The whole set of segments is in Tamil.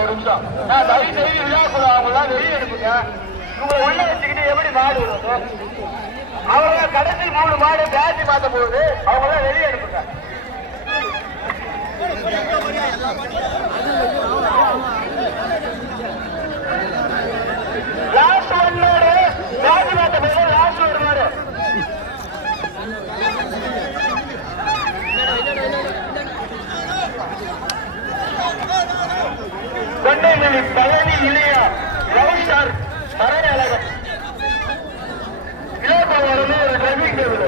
ஒரு நிமிஷம் நான் தவி செய்தி விழாக்குள்ள அவங்களாம் வெளியே எடுப்புங்க. இவங்களை உள்ள வச்சுக்கிட்டு எப்படி மாடு விடுவது? அவங்க கடைசி 3 மாடு பேசி மாத்த போகுது, அவங்களாம் வெளியே எடுப்புங்க. லாஸ்ட் 1 மாடு பேசி மாத்த போகுது, லாஸ்ட் 1 மாடு. கொண்டைமணி பழனி இளையா லவ் ஸ்டார் மரண அழகன் இளப்பவரது ஒரு டிரைவிங் டேபிள்.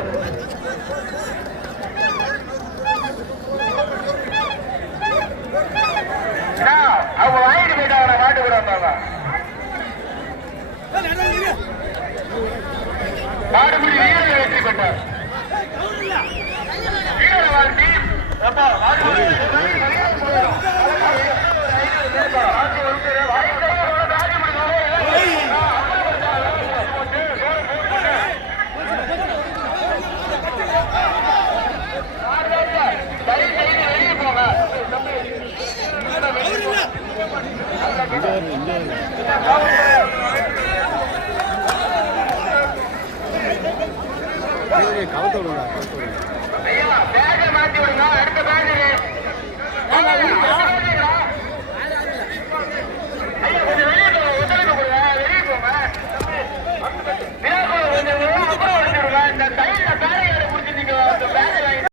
அவங்க வாங்கிட்டு போயிட்டாங்க.